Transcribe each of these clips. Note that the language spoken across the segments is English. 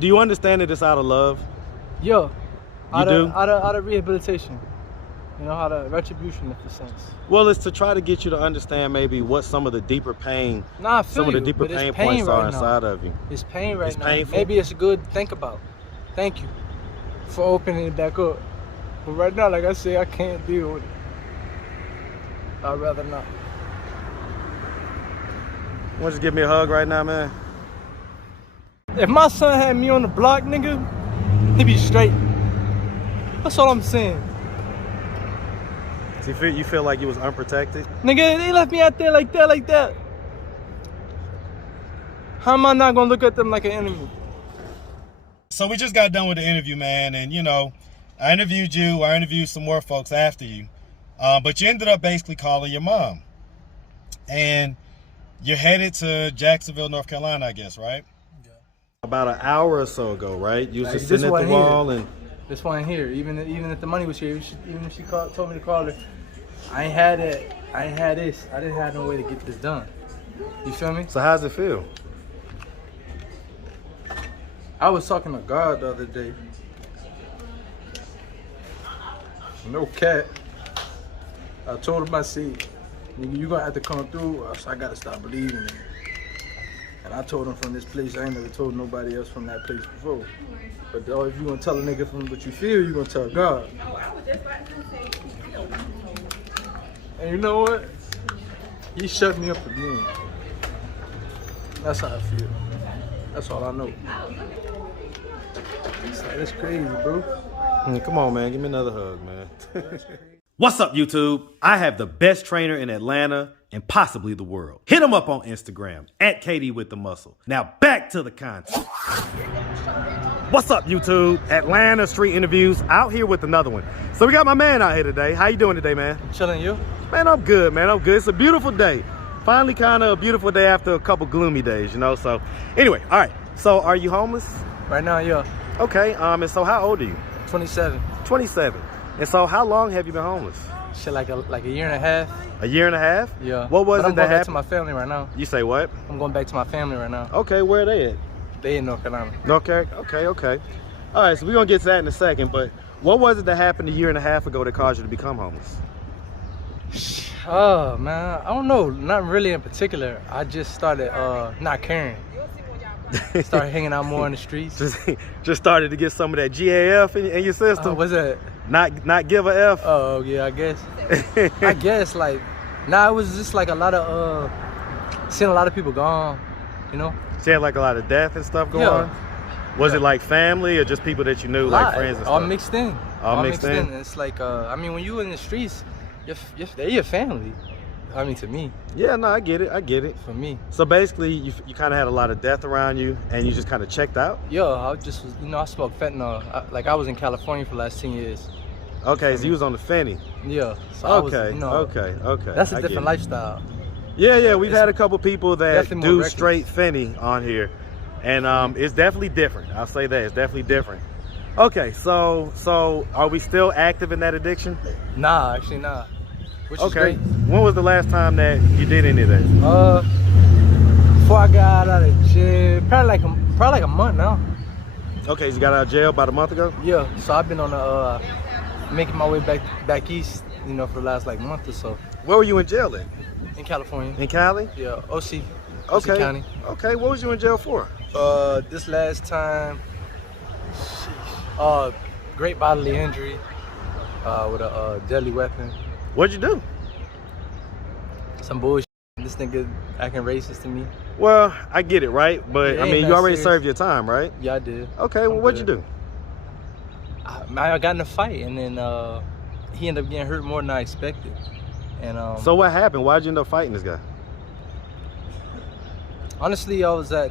do you understand that it's out of love? Yeah. You do? Out of rehabilitation. You know, out of retribution, in a sense. Well, it's to try to get you to understand maybe what some of the deeper pain, some of the deeper pain points are inside of you. It's pain right now. Painful? Maybe it's good to think about. Thank you for opening it back up. But right now, like I said, I can't deal with it. I'd rather not. Why don't you give me a hug right now, man? If my son had me on the block, nigga, he'd be straight. That's all I'm saying. So you feel like you was unprotected? Nigga, they left me out there like that. How am I not gonna look at them like an enemy? So we just got done with the interview, man, and you know, I interviewed you, I interviewed some more folks after you, but you ended up basically calling your mom. And you're headed to Jacksonville, North Carolina, I guess, right? Yeah. About an hour or so ago, right? You was just sitting at the wall and... This one here, even if the money was here, even if she told me to call her, I ain't had it. I ain't had this. I didn't have no way to get this done. You feel me? So how's it feel? I was talking to God the other day. No cat. I told him, I said, nigga, you gonna have to come through, or else I gotta stop believing in you. And I told him from this place, I ain't never told nobody else from that place before. But if you gonna tell a nigga from what you feel, you gonna tell God. And you know what? He shut me up again. That's how I feel. That's all I know. It's like, that's crazy, bro. Come on, man. Give me another hug, man. What's up, YouTube? I have the best trainer in Atlanta and possibly the world. Hit him up on Instagram, @KatyWithTheMuscle. Now back to the content. What's up, YouTube? Atlanta Street Interviews, out here with another one. So we got my man out here today. How you doing today, man? Chilling, you? Man, I'm good, man. I'm good. It's a beautiful day. Finally kind of a beautiful day after a couple gloomy days, you know? So anyway, all right. So are you homeless? Right now, yeah. Okay, and so how old are you? 27. 27. And so how long have you been homeless? Shit, like a year and a half. A year and a half? Yeah. What was it that happened? I'm going back to my family right now. You say what? I'm going back to my family right now. Okay, where are they at? They in North Carolina. Okay. All right, so we're going to get to that in a second, but what was it that happened a year and a half ago that caused you to become homeless? Oh, man, I don't know. Not really in particular. I just started not caring. Started hanging out more in the streets. Just started to get some of that GAF in your system? What's that? Not give a F? Oh, yeah, I guess. I guess, like, it was just like a lot of, seeing a lot of people gone, you know? Seeing like a lot of death and stuff going on? Was it like family or just people that you knew, like friends and stuff? All mixed in. All mixed in? It's like, I mean, when you in the streets, they're your family. I mean, to me. Yeah, no, I get it. For me. So basically, you kind of had a lot of death around you, and you just kind of checked out? Yeah, I just was, I smoked fentanyl. I was in California for the last 10 years. Okay, so you was on the Fenty. Yeah. So okay. That's a different lifestyle. Yeah, we've had a couple people that do straight Fenty on here, and it's definitely different. I'll say that, it's definitely different. Okay, so are we still active in that addiction? Nah, actually not. Which is great. When was the last time that you did any of that? Before I got out of jail, probably like a month now. Okay, so you got out of jail about a month ago? Yeah, so I've been on making my way back east, for the last like month or so. Where were you in jail at? In California. In Cali? Yeah, OC. Okay. OC County. Okay, what was you in jail for? This last time, great bodily injury with a deadly weapon. What'd you do? Some bullshit. This nigga acting racist to me. Well, I get it, right? But I mean, you already served your time, right? Yeah, I did. Okay, well, what'd you do? I got in a fight, and then he ended up getting hurt more than I expected. And so what happened? Why'd you end up fighting this guy? Honestly, I was at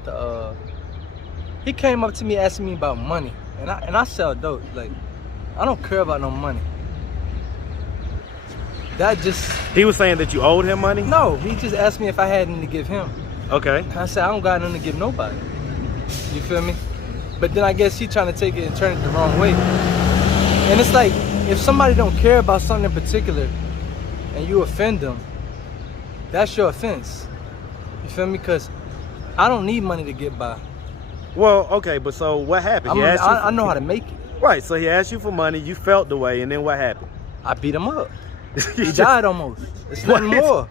he came up to me asking me about money, and I sell dope. Like, I don't care about no money. He was saying that you owed him money? No, he just asked me if I had anything to give him. Okay. I said, I don't got nothing to give nobody. You feel me? But then I guess he trying to take it and turn it the wrong way. And it's like, if somebody don't care about something in particular and you offend them, that's your offense. You feel me? Because I don't need money to get by. Well, okay, but so what happened? I know how to make it. Right, so he asked you for money, you felt the way, and then what happened? I beat him up. He died almost. It's nothing more.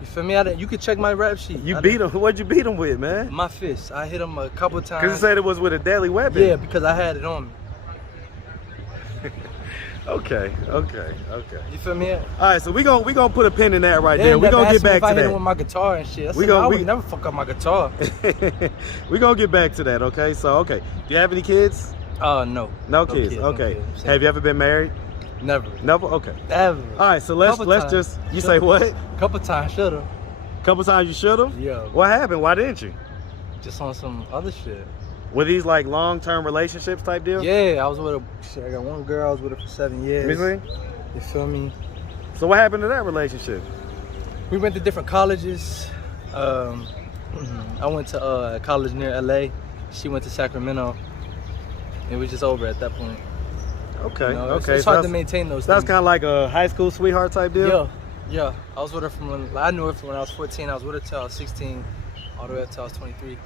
You feel me? You could check my rap sheet. You beat him. What'd you beat him with, man? My fist. I hit him a couple times. Because he said it was with a deadly weapon. Yeah, because I had it on me. Okay. You feel me? All right, so we gonna put a pin in that right there. We gonna get back to I hit him that. with my guitar and shit. I would never fuck up my guitar. We gonna get back to that. Okay, so okay. Do you have any kids? No. No kids. Okay. No kids. Have you ever been married? Never. Never. Okay. Ever. All right, so let's just. You say what? Couple times shoulda. Couple times you should have? Yeah. What happened? Why didn't you? Just on some other shit. Were these like long-term relationships type deal? Yeah, I was with I got one girl, I was with her for 7 years. Really? You feel me? So what happened to that relationship? We went to different colleges. I went to college near LA. She went to Sacramento. It was just over at that point. Okay, You know, okay. It's hard to maintain those That's things. kind of like a high school sweetheart type deal? Yeah. I was with her I knew her from when I was 14. I was with her till I was 16, all the way up till I was 23.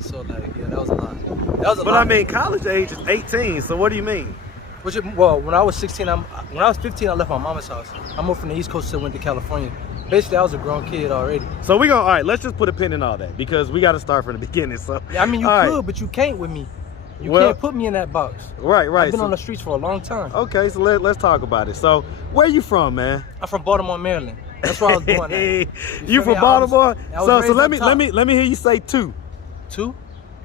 So like, yeah, that was a lot. But I mean, college age is 18, so what do you mean? Well, when I was 16, when I was 15, I left my mama's house. I moved from the East Coast and went to California. Basically, I was a grown kid already. So we all right, let's just put a pin in all that because we got to start from the beginning. So yeah, I mean, you could, but you can't with me. You can't put me in that box. Right. I've been on the streets for a long time. Okay, so let's talk about it. So where you from, man? I'm from Baltimore, Maryland. That's where I was born at. You from Baltimore? So let me hear you say two. Two?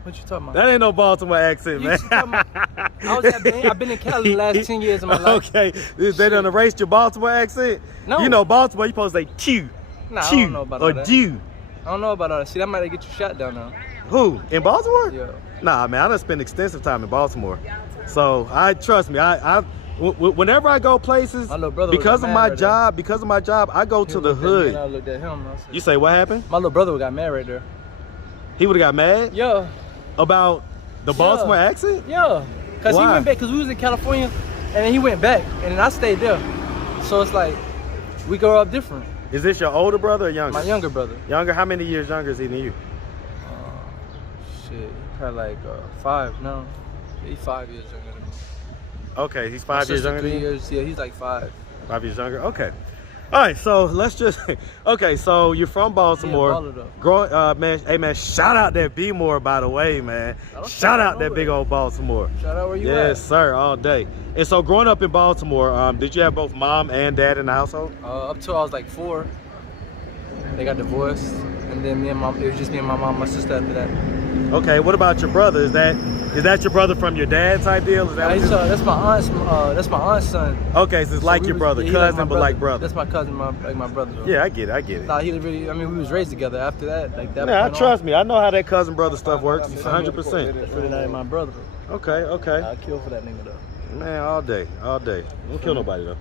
What you talking about? That ain't no Baltimore accent, man. I've been in Cali the last 10 years of my life. Okay, they done erased your Baltimore accent? No. You know Baltimore, you supposed to say Q. Nah, I Q, don't know about all or that. Jew. I don't know about all that. See, that might get you shot down now. Who? In Baltimore? Yeah. Nah, man, I done spent extensive time in Baltimore. So trust me, whenever I go places, because of my job, I go to the hood. I looked at him. I said, You say what happened? my little brother got mad right there. He would have got mad? Yeah. About the Baltimore accent? Yeah. Because he Why? went back, because we was in California, and then he went back, and then I stayed there. So it's like, we grow up different. Is this your older brother or younger? My younger brother. Younger? How many years younger is he than you? Shit, he probably like 5 now. He's 5 years younger than me. Okay, he's 5 years younger than 3 you? years, yeah, he's like 5. 5 years younger? Okay. All right, so let's just, okay, so you're from Baltimore. Yeah, man, hey man, shout out that B-More, by the way, man. Shout out that big old Baltimore. Shout out where you at? Yes, sir, all day. And so growing up in Baltimore, did you have both mom and dad in the household? Up till I was like 4. They got divorced, and then it was just me and my mom and my sister after that. Okay, what about your brother? Is that your brother from your dad type deal? Is that That's my aunt's son. Okay, so it's like your brother, cousin, but like brother. That's my cousin, like my brother. Though. Yeah, I get it. Nah, he really. I mean, we was raised together. After that, like that. Yeah, trust me. I know how that cousin brother stuff works. 100%. That's really not my brother. Okay. I'll kill for that nigga though. Man, all day. Don't kill nobody though.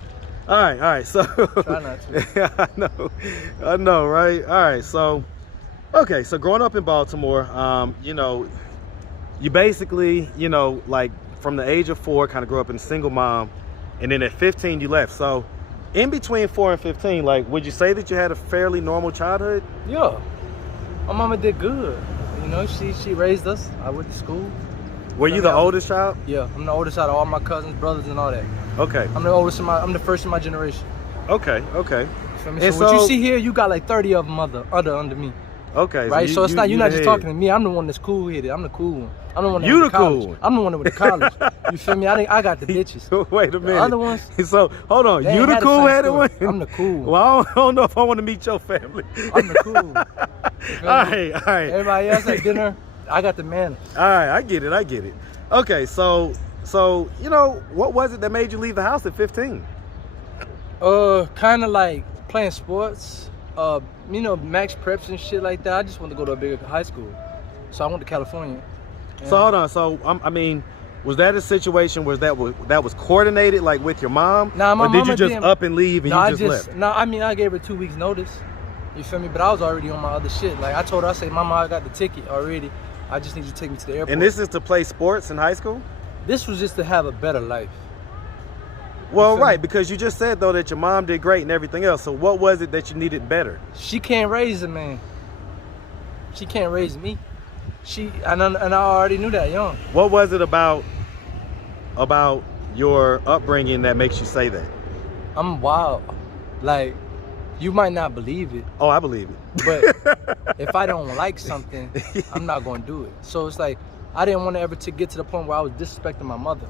All right. So. Try not to. I know, right? All right. So, okay. So growing up in Baltimore, you basically, like from the age of 4, kind of grew up in a single mom, and then at 15 you left. So, in between 4 and 15, like, would you say that you had a fairly normal childhood? Yeah, my mama did good. You know, she raised us. I went to school. Were you the oldest child? Yeah, I'm the oldest out of all my cousins, brothers, and all that. Okay. I'm the oldest I'm the first in my generation. Okay. So what you see here, you got like 30 of them under me. Okay. Right. So it's not you're not just talking to me. I'm the one that's cool headed. I'm the cool one. I'm the one that went to college. Cool one. I'm the one that went to college. You feel me? I got the bitches. Wait a minute. The other ones. So hold on. You the cool headed one? I'm the cool one. Well, I don't know if I want to meet your family. I'm the cool one. All right. Everybody else at dinner, I got the manners. All right, I get it. Okay, so what was it that made you leave the house at 15? Kind of like playing sports. Max preps and shit like that. I just wanted to go to a bigger high school, so I went to California. So hold on. So was that a situation where that was coordinated, like with your mom? Nah, my or did mama you just didn't. up and leave and you just left? No, I mean I gave her 2 weeks notice. You feel me? But I was already on my other shit. Like I told her, I said, Mama, I got the ticket already. I just need you to take me to the airport. And this is to play sports in high school? This was just to have a better life. Well, right, because you just said, though, that your mom did great and everything else. So what was it that you needed better? She can't raise a man. She can't raise me. And I already knew that young. What was it about your upbringing that makes you say that? I'm wild. Like, you might not believe it. Oh, I believe it. But if I don't like something, I'm not going to do it. So it's like, I didn't want to ever get to the point where I was disrespecting my mother.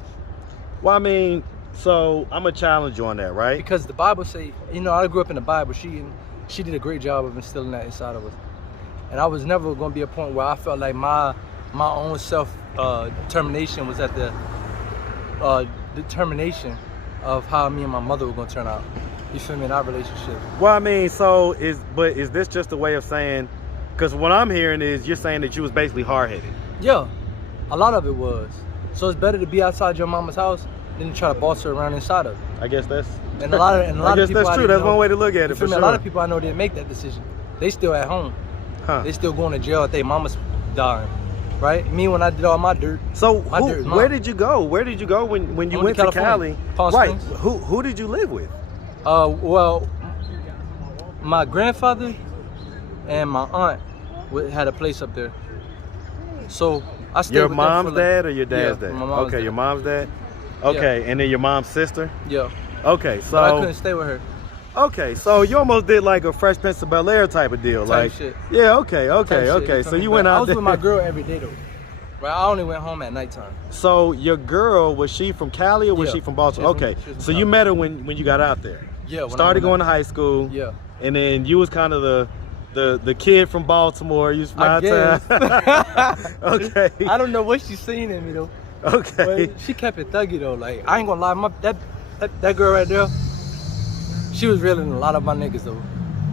Well, I mean, so I'm going to challenge you on that, right? Because the Bible say, you know, I grew up in the Bible. She did a great job of instilling that inside of us. And I was never going to be a point where I felt like my own determination was at the determination of how me and my mother were going to turn out. You feel me, in our relationship. Well, I mean, so is this just a way of saying, because what I'm hearing is you're saying that you was basically hard-headed. Yeah, a lot of it was. So it's better to be outside your mama's house than to try to boss her around inside of it. I guess that's And a lot of I guess people that's true. That's know, one way to look at it, you for feel me? sure. A lot of people I know didn't make that decision. They still at home. Huh. They still going to jail if their mama's dying. Right? Me, when I did all my dirt. So dirt is mine. where did you go? Where did you go when you went to Cali? Palm Right. Springs. Who did you live with? Well, my grandfather and my aunt had a place up there. So I stayed Your with mom's them for dad or your dad's yeah, dad? my mom's Okay, dad. your mom's dad. Okay, and then your mom's sister. Yeah. Okay, so But I couldn't stay with her. okay, so you almost did like a Fresh Prince of Bel-Air type of deal, Type like shit. yeah. Okay, Type shit, okay. feel So me? you But went out I was there. with my girl every day though. Right? I only went home at nighttime. So your girl, was she from Cali or was Yeah, she from Baltimore? she was from- Okay, she was from so you Cali. met her when you got out there. Yeah. When I Started went going out. to high school. Yeah. And then you was kind of the kid from Baltimore. You was from I out guess. town. Okay. I don't know what she's seen in me though. Okay. But she kept it thuggy though. Like I ain't gonna lie, that girl right there, she was reeling a lot of my niggas though.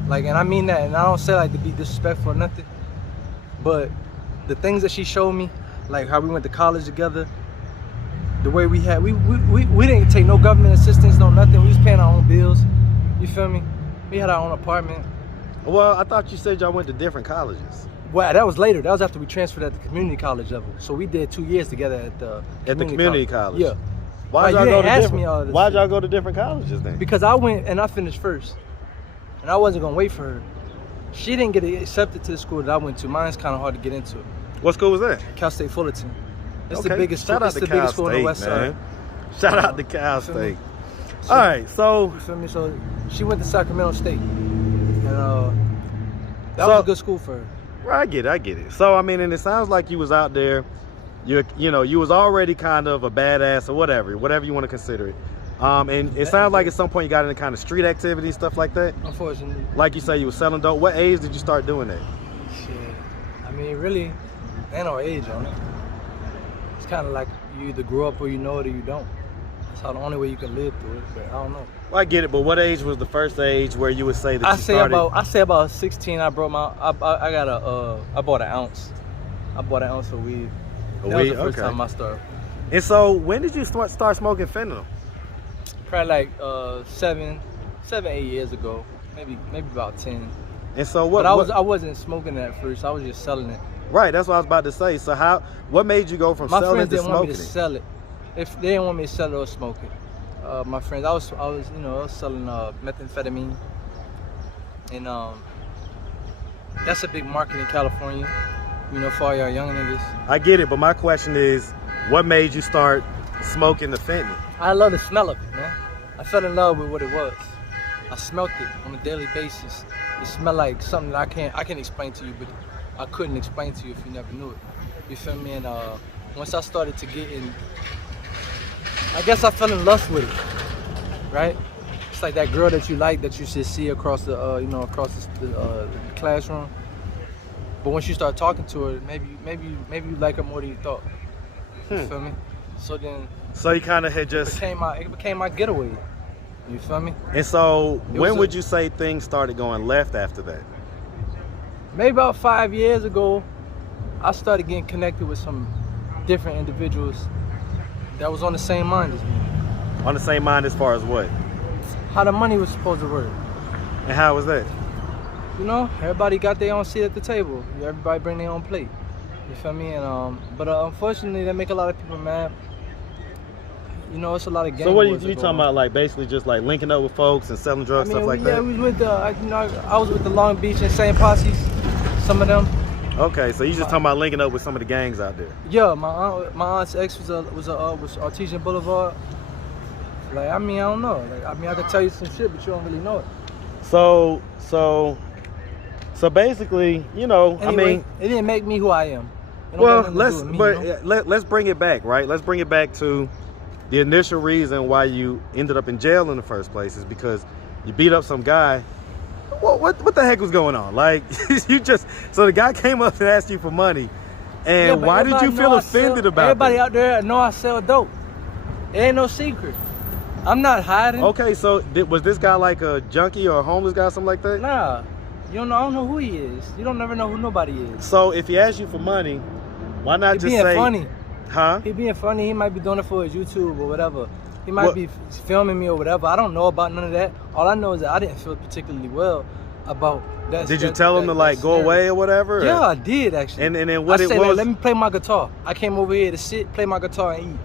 Like, and I mean that, and I don't say like to be disrespectful or nothing. But the things that she showed me, like how we went to college together, the way we didn't take no government assistance, no nothing. We was paying our own bills. You feel me? We had our own apartment. Well, I thought you said y'all went to different colleges. Well, that was later. That was after we transferred at the community college level. So we did 2 years together at the community college. Yeah. Why'd Like, y'all you go didn't to ask different? me all this Why'd shit. y'all go to different colleges then? Because I went and I finished first. And I wasn't gonna wait for her. She didn't get accepted to the school that I went to. Mine's kind of hard to get into. What school was that? Cal State Fullerton. It's Okay. the biggest Shout school. out It's to the Cal biggest school on the State, west man. side. Shout out to Cal You feel me? State. All right, so You feel me? So she went to Sacramento State. And that So- was a good school for her. well, I get it. So I mean, and it sounds like you was out there. You was already kind of a badass or whatever you want to consider it. And it sounds like at some point you got into kind of street activities, stuff like that. Unfortunately. Like you say, you was selling dope. What age did you start doing that? Shit. I mean, really, ain't no age on it. It's kind of like you either grew up or you know it or you don't. That's how the only way you can live through it. But I don't know. Well, I get it, but what age was the first age where you would say that I you say started? about 16. I brought I bought an ounce. I bought an ounce of weed. A That weed? was the first Okay. time I started. And so, when did you start smoking fentanyl? Probably like 7, 8 years ago. Maybe about 10. And so, But I wasn't smoking it at first. I was just selling it. Right, that's what I was about to say. So, what made you go from My selling friends to didn't want me smoking to it? sell it. If they didn't want me to sell it or smoke it. My friends, I was selling methamphetamine, and that's a big market in California. You know, for all y'all young niggas. I get it, but my question is, what made you start smoking the fentanyl? I love the smell of it, man. I fell in love with what it was. I smelt it on a daily basis. It smelled like something that I can't explain to you, but I couldn't explain to you if you never knew it. You feel me? And once I started to get in, I guess I fell in lust with it, right? It's like that girl that you like, that you should see across the, across the classroom. But once you start talking to her, maybe you like her more than you thought. You feel me? So then So you kind of had just. it became my getaway. You feel me? And so, It when was would you say things started going left after that? Maybe about 5 years ago, I started getting connected with some different individuals that was on the same mind as me. On the same mind as far as what? How the money was supposed to work. And how was that? You know, everybody got their own seat at the table. Everybody bring their own plate. You feel me? And but unfortunately, that make a lot of people mad. You know, it's a lot of gang So what are wars you that go talking on. about? Like basically just like linking up with folks and selling drugs, stuff like that? we went to, I was with the Long Beach and St. Posses, some of them. Okay, so you just talking about linking up with some of the gangs out there. Yeah, my aunt's ex was Artesian Boulevard. Like, I mean, I don't know. Like, I mean, I could tell you some shit, but you don't really know it. So basically, you know, Anyway, I mean, it didn't make me who I am. well, let's bring it back, right? Let's bring it back to the initial reason why you ended up in jail in the first place is because you beat up some guy. What the heck was going on? Like, so the guy came up and asked you for money, and why did you feel offended about it? Everybody out there know I sell dope. It ain't no secret. I'm not hiding. Okay, so was this guy like a junkie or a homeless guy, something like that? Nah, I don't know who he is. You don't never know who nobody is. So if he asked you for money, why not just say? He being funny. Huh? He being funny. He might be doing it for his YouTube or whatever. He might be filming me or whatever. I don't know about none of that. All I know is that I didn't feel particularly well about that. Did you tell him to like go away or whatever? Yeah, I did actually. And then what I it said, was? Like, let me play my guitar. I came over here to sit, play my guitar, and eat.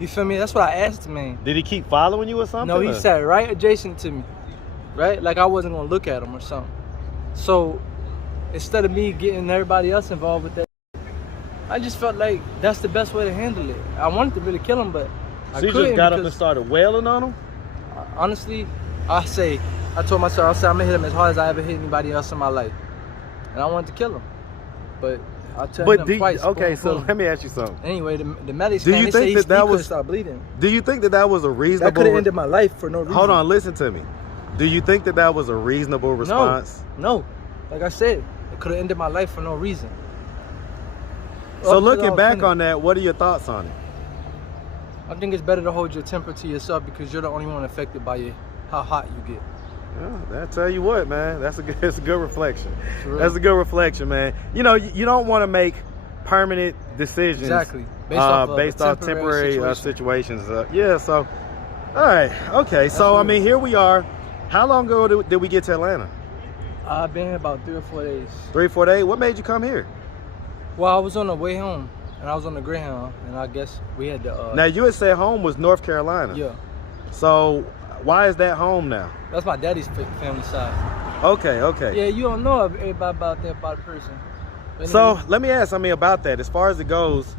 You feel me? That's what I asked him, man. Did he keep following you or something? No, he sat right adjacent to me, right? Like I wasn't gonna look at him or something. So instead of me getting everybody else involved with that, I just felt like that's the best way to handle it. I wanted to really kill him, but I couldn't. So you just got up and started wailing on him? Honestly, I told myself, I'm gonna hit him as hard as I ever hit anybody else in my life, and I wanted to kill him, but I tell him twice. Okay, boom, so boom. let me ask you something. Anyway, the medics Do you think that was stop bleeding? Do you think that was a reasonable? That could have ended my life for no reason. Hold on, listen to me. Do you think that was a reasonable response? No. Like I said, it could have ended my life for no reason. So looking back on that, what are your thoughts on it? I think it's better to hold your temper to yourself because you're the only one affected by how hot you get. Yeah, I tell you what, man, that's a good reflection. That's a good reflection, man. You know, you don't want to make permanent decisions exactly based off temporary situations. Yeah, so all right, okay. That's so real. I mean, here we are. How long ago did we get to Atlanta? I've been here about 3 or 4 days. 3 or 4 days. What made you come here? Well, I was on the way home, and I was on the Greyhound, and I guess we had to. Now you had said home was North Carolina. Yeah. So why is that home now? That's my daddy's family side. Okay. Yeah, you don't know everybody about that about a person. But so anyway, let me ask, I mean, about that. As far as it goes,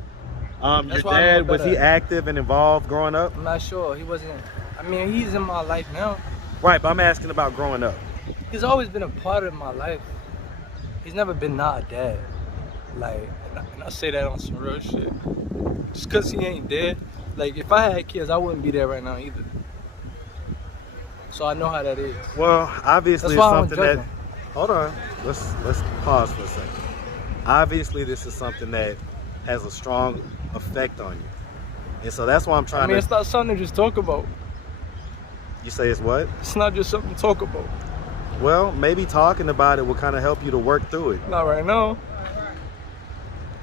your dad, was he active and involved growing up? I'm not sure. He wasn't. I mean, he's in my life now. Right, but I'm asking about growing up. He's always been a part of my life. He's never been not a dad. Like, and I say that on some real shit. Just cause he ain't dead. Like, if I had kids, I wouldn't be there right now either. So I know how that is. Well, obviously it's something that. Hold on. Let's pause for a second. Obviously, this is something that has a strong effect on you, and so that's why I'm trying to. It's not something to just talk about. You say it's what? It's not just something to talk about. Well, maybe talking about it will kind of help you to work through it. Not right now.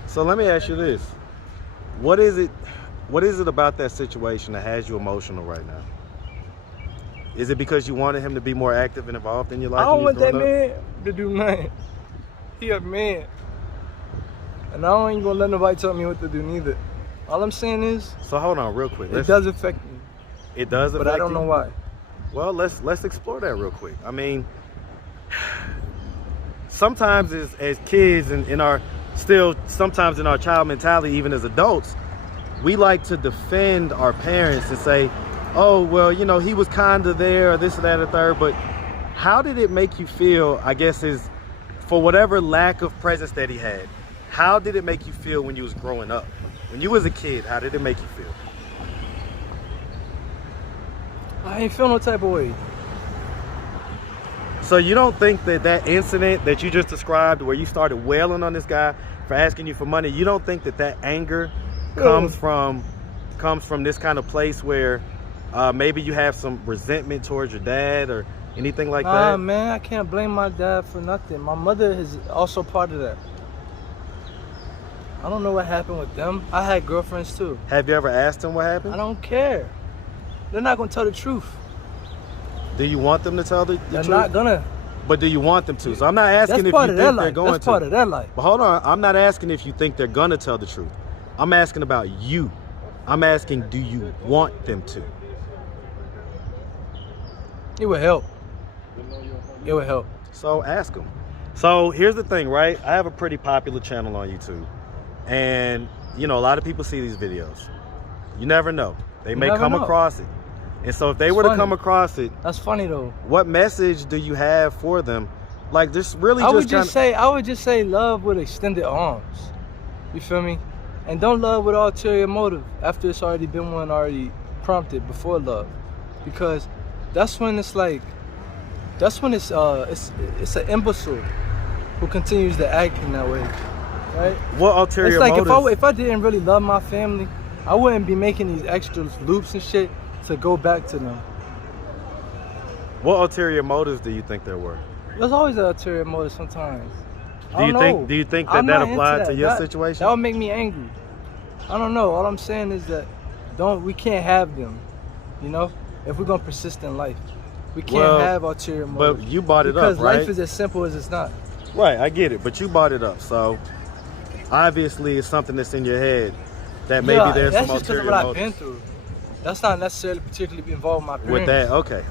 So let me ask you this: what is it about that situation that has you emotional right now? Is it because you wanted him to be more active and involved in your life? I don't want that man to do nothing. He a man. And I ain't gonna let nobody tell me what to do neither. All I'm saying is... So hold on real quick. It does affect me. It does affect you? But I don't know why. Well, let's explore that real quick. I mean, sometimes as kids and sometimes in our child mentality, even as adults, we like to defend our parents and say, oh, well, you know, he was kind of there or this or that or third. But how did it make you feel, I guess, for whatever lack of presence that he had, how did it make you feel when you was growing up? When you was a kid, how did it make you feel? I ain't feel no type of way. So you don't think that incident that you just described where you started wailing on this guy for asking you for money, you don't think that anger comes from this kind of place where maybe you have some resentment towards your dad or anything like that? Man, I can't blame my dad for nothing. My mother is also part of that. I don't know what happened with them. I had girlfriends too. Have you ever asked them what happened? I don't care. They're not gonna tell the truth. Do you want them to tell the truth? They're not gonna. But do you want them to? So I'm not asking if you think they're going to. That's part of their life. But hold on, I'm not asking if you think they're gonna tell the truth. I'm asking about you. I'm asking, do you want them to? It would help. It would help. So ask them. So here's the thing, right? I have a pretty popular channel on YouTube. And, you know, a lot of people see these videos. You never know. They may come across it. And so if they were to come across it. That's funny, though. What message do you have for them? Like, this really I would just say love with extended arms. You feel me? And don't love with ulterior motive after it's already been one already prompted before love. Because that's when it's like, it's an imbecile who continues to act in that way, right? What ulterior motives? It's like if I didn't really love my family, I wouldn't be making these extra loops and shit to go back to them. What ulterior motives do you think there were? There's always an ulterior motive sometimes. Do you think that applied to your situation? That would make me angry. I don't know. All I'm saying is that we can't have them, you know? If we're gonna persist in life. We can't have ulterior motives. But you brought it up, right? Because life is as simple as it's not. Right, I get it, but you brought it up. So obviously it's something that's in your head that maybe there's some ulterior motives. That's just because of what I've been through. That's not necessarily particularly involved with my parents. With that, okay,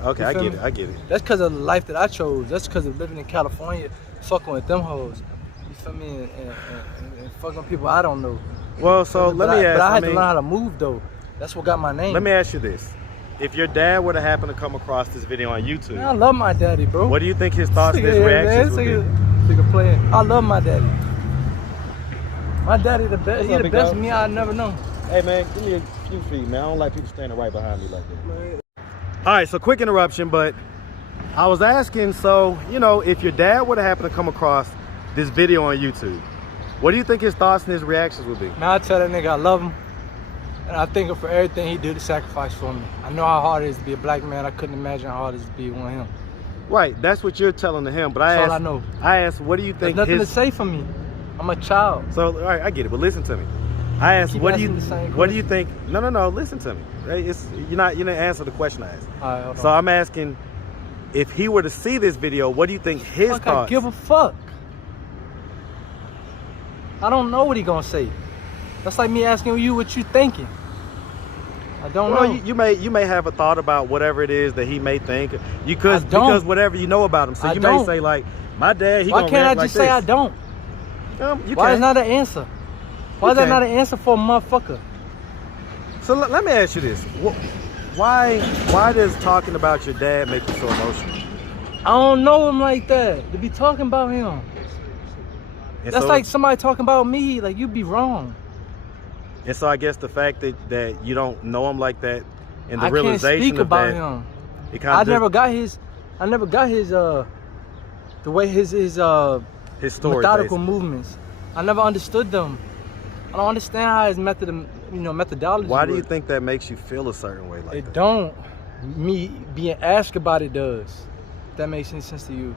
I get it. That's because of the life that I chose. That's because of living in California, fucking with them hoes. You feel me? And fucking with people I don't know. Well, so let me ask. But I had to learn how to move though. That's what got my name. Let me ask you this. If your dad were to happen to come across this video on YouTube, man, I love my daddy, bro. What do you think his thoughts and his reactions would be? I love my daddy. My daddy the best. He the best me I never known. Hey man, give me a few feet, man. I don't like people standing right behind me like that. All right, so quick interruption, but I was asking, so, you know, if your dad would have happened to come across this video on YouTube, what do you think his thoughts and his reactions would be? Man, I tell that nigga I love him. And I thank him for everything he did to sacrifice for me. I know how hard it is to be a black man. I couldn't imagine how hard it is to be one of him. Right, that's what you're telling to him. But that's all I know. I asked, what do you think? There's nothing to say for me. I'm a child. So, all right, I get it, but listen to me. I asked, what do you think? No, listen to me. You didn't answer the question I asked. All right, hold on. So I'm asking, if he were to see this video, what do you think his thoughts? I give a fuck. I don't know what he gonna say. That's like me asking you what you thinking. I don't know. You may have a thought about whatever it is that he may think. Because whatever you know about him. So you may say like, my dad, Why can't I just say I don't? Why is not an answer? Why is that not an answer for a motherfucker? So let me ask you this. Why does talking about your dad make you so emotional? I don't know him like that. To be talking about him. That's like somebody talking about me. Like, you'd be wrong. And so I guess the fact that you don't know him like that, and the realization I can't speak of about that, him. It kind of I never got his the way his story methodical movements. I never understood them. I don't understand how his methodology. Why do you think that makes you feel a certain way like that? It don't. Me being asked about it does. If that makes any sense to you.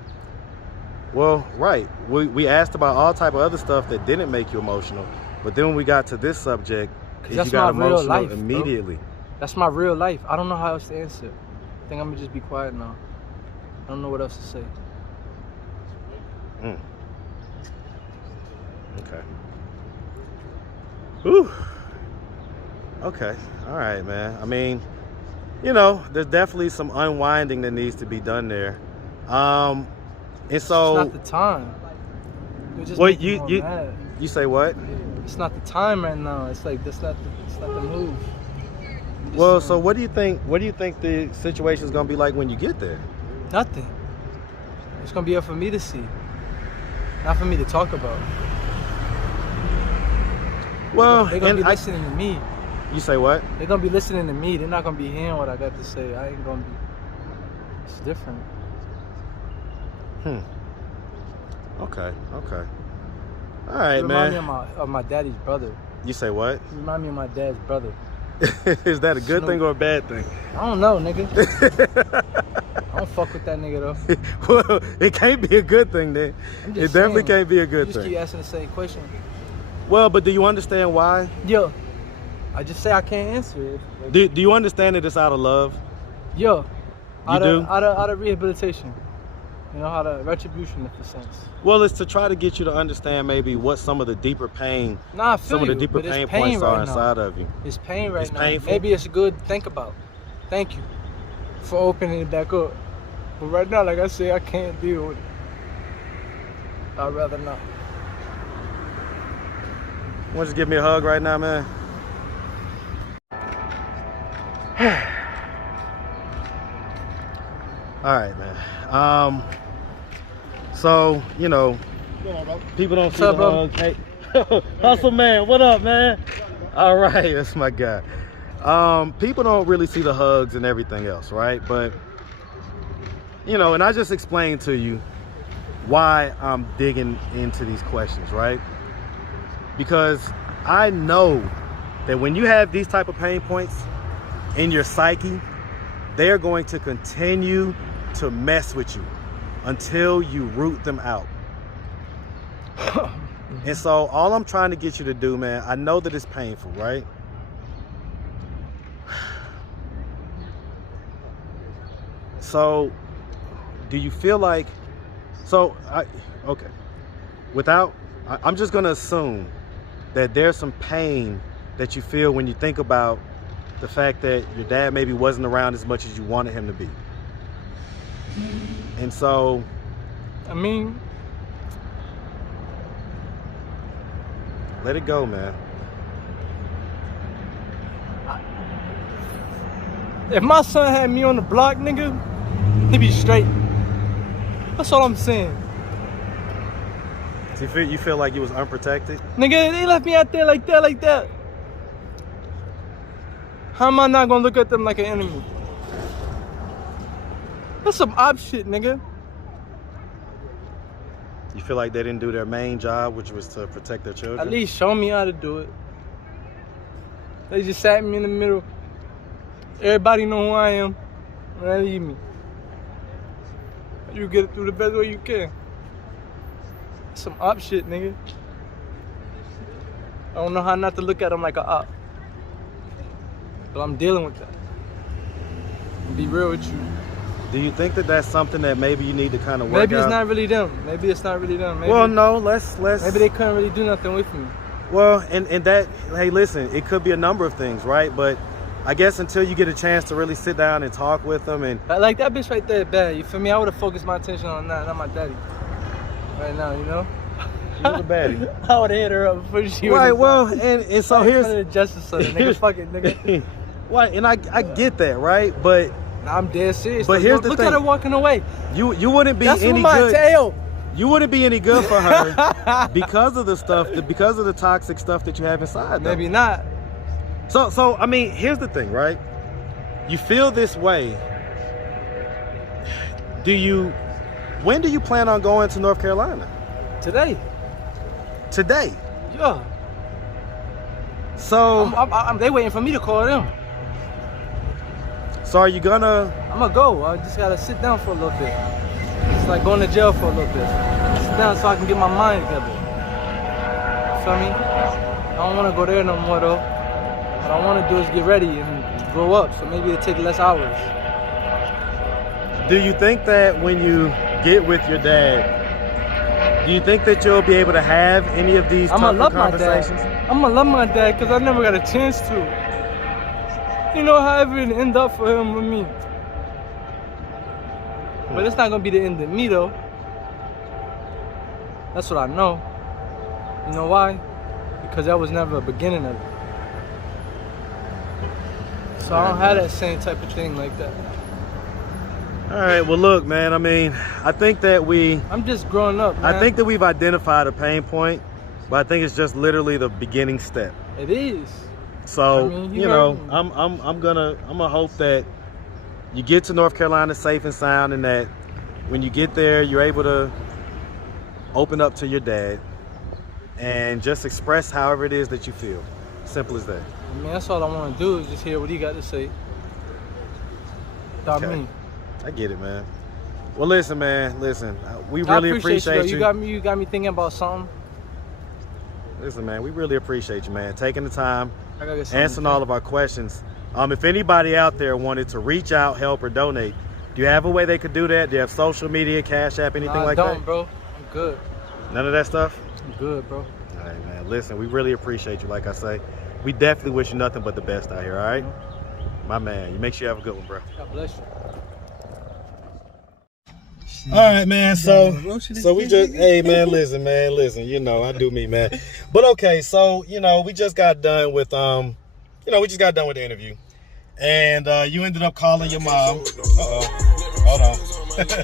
Well, right. We asked about all type of other stuff that didn't make you emotional, but then when we got to this subject, you got emotional life, immediately. Bro. That's my real life. I don't know how else to answer. I think I'm gonna just be quiet now. I don't know what else to say. Okay. Whew. Okay. All right, man. I mean, you know, there's definitely some unwinding that needs to be done there. And so it's not the time. Well, you say what? It's not the time right now. It's like it's not the move. Well, so what do you think the situation is gonna be like when you get there? Nothing. It's gonna be up for me to see, not for me to talk about. Well, they're gonna be listening to me. You say what? They're gonna be listening to me. They're not gonna be hearing what I got to say. I ain't gonna be. It's different. Okay. All right, man. Remind me of my daddy's brother. You say what? Remind me of my dad's brother. Is that a good thing or a bad thing? I don't know, nigga. I don't fuck with that nigga though. Well, it can't be a good thing then. It definitely can't be a good thing. You just keep asking the same question. Well, but do you understand why? Yo, I just say I can't answer it. Like, do you understand that it's out of love? Yo, out of rehabilitation. You know, how to retribution, in a sense. Well, it's to try to get you to understand maybe what some of the deeper pain, some of the deeper pain points are inside of you. It's pain right now. Painful. Maybe it's good to think about. Thank you for opening it back up. But right now, like I said, I can't deal with it. I'd rather not. Why don't you give me a hug right now, man? All right, man. So, you know, people don't see the hug. Hey, Hustle Man, what up, man? All right, that's my guy. People don't really see the hugs and everything else, right? But, you know, and I just explained to you why I'm digging into these questions, right? Because I know that when you have these type of pain points in your psyche, they are going to continue to mess with you until you root them out. And so all I'm trying to get you to do, man, I know that it's painful, right? So do you feel like, I'm just gonna assume that there's some pain that you feel when you think about the fact that your dad maybe wasn't around as much as you wanted him to be. And so, I mean, let it go, man. if my son had me on the block, nigga, he'd be straight. That's all I'm saying. So you feel like you was unprotected? Nigga, they left me out there like that. How am I not gonna look at them like an enemy? That's some op shit, nigga. You feel like they didn't do their main job, which was to protect their children? At least show me how to do it. They just sat me in the middle. Everybody know who I am. And they leave me. You get it through the best way you can. Some op shit, nigga. I don't know how not to look at them like an op. But I'm dealing with that. I'll be real with you. Do you think that that's something that maybe you need to kind of work Maybe it's out? not really them. Maybe it's not really them. Maybe, Well, no, let's. Maybe they couldn't really do nothing with me. Well, and that, hey, listen, it could be a number of things, right? But I guess until you get a chance to really sit down and talk with them and... Like that bitch right there, bad. You feel me? I would have focused my attention on that, not my daddy. Right now, you know? You're the baddie. I would have hit her up before she Right, well, and so here's... the justice center, nigga, fuck it, nigga. Right, and I get that, right? But... I'm dead serious. But here's the look thing. At her walking away. You wouldn't be That's any my good. tail. You wouldn't be any good for her because of the stuff, because of the toxic stuff that you have inside. Though. Maybe not. So I mean, here's the thing, right? You feel this way. When do you plan on going to North Carolina? Today. Today. Yeah. So they waiting for me to call them. So are you gonna? I'm gonna go. I just gotta sit down for a little bit. It's like going to jail for a little bit. Sit down so I can get my mind together. You feel me? I don't wanna go there no more though. What I wanna do is get ready and grow up. So maybe it'll take less hours. Do you think that when you get with your dad, do you think that you'll be able to have any of these tougher conversations? I'm gonna love my dad because I never got a chance to. You know, however it end up for him with me. But it's not gonna be the end of me though. That's what I know. You know why? Because that was never a beginning of it. So I don't have that same type of thing like that. All right, well look, man, I mean, I think that I'm just growing up, man. I think that we've identified a pain point, but I think it's just literally the beginning step. It is. So, I mean, you know, I'm gonna hope that you get to North Carolina safe and sound, and that when you get there, you're able to open up to your dad and just express however it is that you feel. Simple as that. I mean, that's all I want to do is just hear what he got to say. Without me. I get it, man. Well, listen, man. Listen, we really appreciate you. You got me thinking about something. Listen, man, we really appreciate you, man, taking the time, answering all all of our questions. If anybody out there wanted to reach out, help, or donate, do you have a way they could do that? Do you have social media, Cash App, anything like that? I don't, bro. I'm good. None of that stuff? I'm good, bro. All right, man. Listen, we really appreciate you, like I say. We definitely wish you nothing but the best out here, all right? My man, you make sure you have a good one, bro. God bless you. All right, man. So we just, hey, man, listen, you know, I do me, man. But okay, so, you know, we just got done with, the interview. And you ended up calling your mom. Hold on. Let me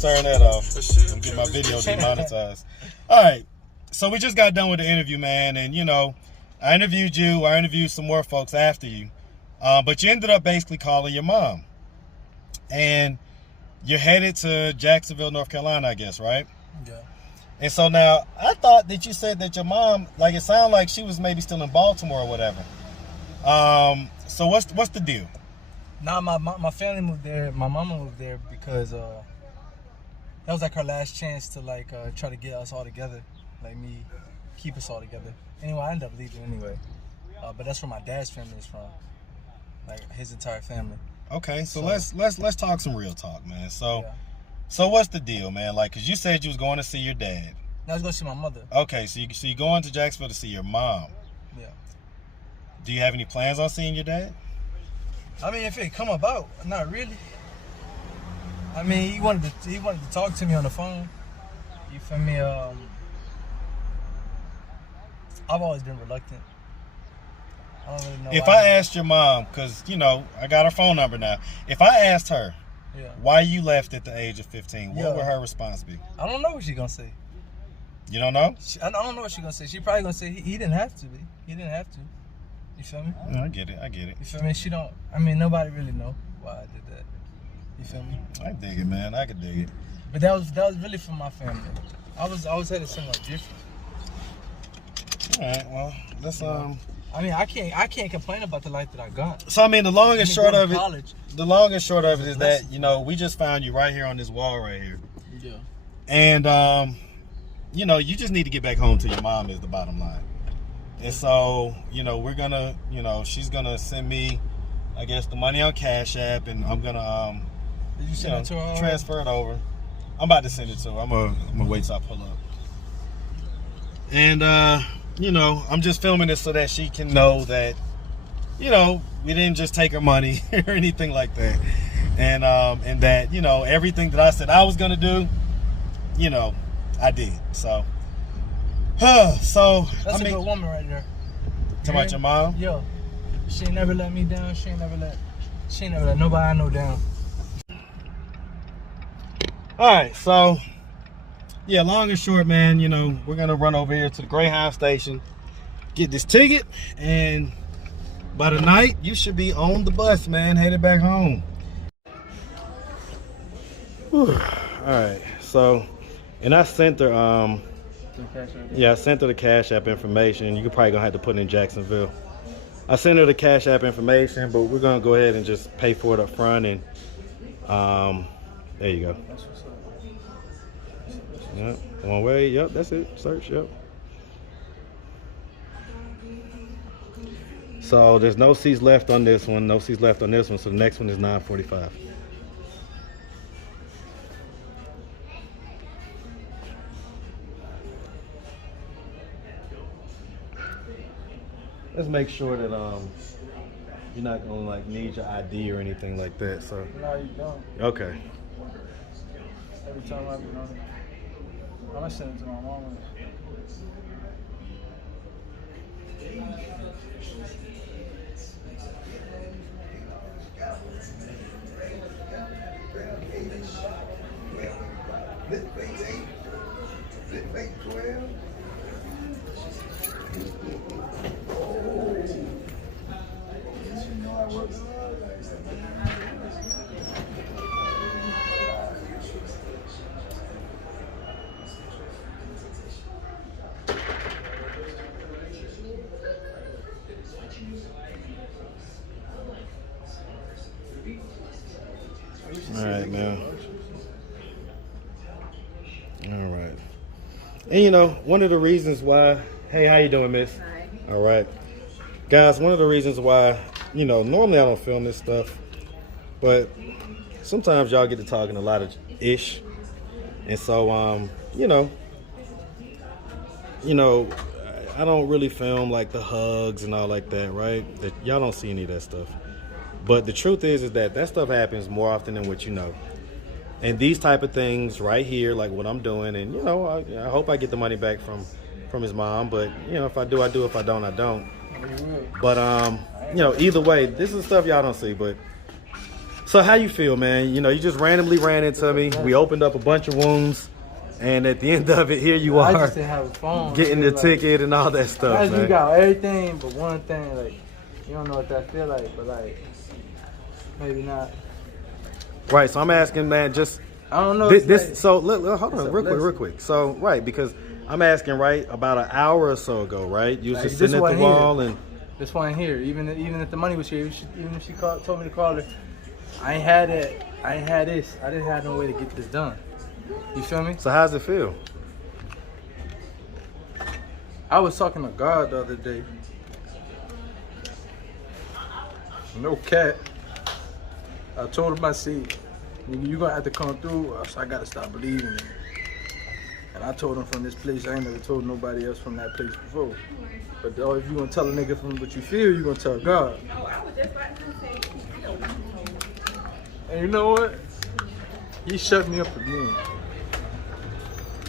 turn that off. I'm getting my video demonetized. All right. So we just got done with the interview, man. And, you know, I interviewed you. I interviewed some more folks after you. But you ended up basically calling your mom. And you're headed to Jacksonville, North Carolina, I guess, right? Yeah. And so now, I thought that you said that your mom, like, it sounded like she was maybe still in Baltimore or whatever. So what's the deal? Nah, my family moved there. My mama moved there because that was like her last chance to like try to get us all together, like me, keep us all together. Anyway, I ended up leaving anyway. But that's where my dad's family is from, like his entire family. Okay, so let's talk some real talk, man. So what's the deal, man? Like, cause you said you was going to see your dad. I was going to see my mother. Okay, so you going to Jacksonville to see your mom. Yeah. Do you have any plans on seeing your dad? I mean, if it come about, not really. I mean, he wanted to talk to me on the phone. You feel me? I've always been reluctant. I don't really know. If I asked your mom, because, you know, I got her phone number now. If I asked her why you left at the age of 15, what would her response be? I don't know what she's going to say. You don't know? I don't know what she's going to say. She probably going to say he didn't have to be. He didn't have to. You feel me? No, I get it. You feel me? I mean, nobody really know why I did that. You feel me? I dig it, man. I could dig it. But that was really for my family. I was headed somewhere different. All right, well, let's I mean, I can't complain about the life that I got. So I mean, the long and short of college. it is that, you know, we just found you right here on this wall right here. Yeah. And you know, you just need to get back home to your mom is the bottom line. And so, you know, we're gonna, you know, she's gonna send me, I guess, the money on Cash App, and I'm gonna Did you send it to her? Transfer it over. I'm about to send it to her. I'm gonna wait till I pull up. And you know, I'm just filming this so that she can know that, you know, we didn't just take her money or anything like that. And that, you know, everything that I said I was gonna do, you know, I did. So that's a good woman right there. Talking about your mom? Yo, she ain't never let me down. She ain't never let nobody I know down. All right, so yeah, long and short, man, you know, we're gonna run over here to the Greyhound station, get this ticket, and by the night you should be on the bus, man, headed back home. Whew. All right, so, and I sent her I sent her the Cash App information. You're probably gonna have to put it in Jacksonville. I sent her the Cash App information, but we're gonna go ahead and just pay for it up front, and there you go. Yep, one way, yep, that's it, search, yep. So there's no seats left on this one, so the next one is 9:45. Let's make sure that you're not gonna like need your ID or anything like that. So No, you don't. okay. Every time I've been on it, I'm gonna send it to my mama. All right, man. All right. And you know, one of the reasons why, hey, how you doing, miss? Hi. All right. Guys, one of the reasons why, you know, normally I don't film this stuff, but sometimes y'all get to talking a lot of ish. And so, you know, I don't really film like the hugs and all like that, right? That y'all don't see any of that stuff. But the truth is that stuff happens more often than what you know. And these type of things right here, like what I'm doing, and you know, I hope I get the money back from his mom. But you know, if I do, I do. If I don't, I don't. But you know, either way, this is stuff y'all don't see. But so how you feel, man? You know, you just randomly ran into me. We opened up a bunch of wounds, and at the end of it, here you I are, just didn't have a phone. getting the like, ticket and all that stuff, imagine man. you got everything but one thing. Like, you don't know what that feel like, but like, maybe not. Right. So I'm asking, man, just. I don't know. So look, hold on, real quick. So right, because I'm asking, right, about an hour or so ago, right? You was Like, just sitting at the wall and this one here. Even if the money was here, even if she told me to call her, I ain't had it. I ain't had this. I didn't have no way to get this done. You feel me? so how's it feel? I was talking to God the other day. No cat. I told him, I said, nigga, you gonna have to come through, or else I gotta stop believing in you. And I told him from this place, I ain't never told nobody else from that place before. But though, if you gonna tell a nigga from what you feel, you gonna tell God. And you know what? He shut me up again.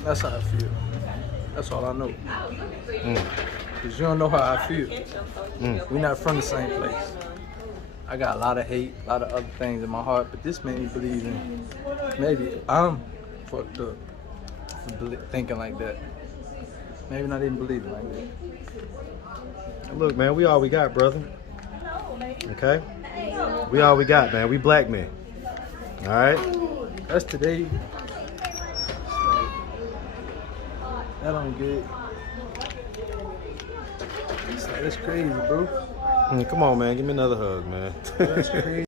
That's how I feel. That's all I know. Cause you don't know how I feel. We're not from the same place. I got a lot of hate, a lot of other things in my heart, but this made me believe in maybe I'm fucked up for thinking like that. Maybe not even believing like that. Look, man, we all we got, brother. Okay? We all we got, man. We black men. All right? That's today. That don't get. It's like, that's crazy, bro. Come on, man. Give me another hug, man. That's crazy.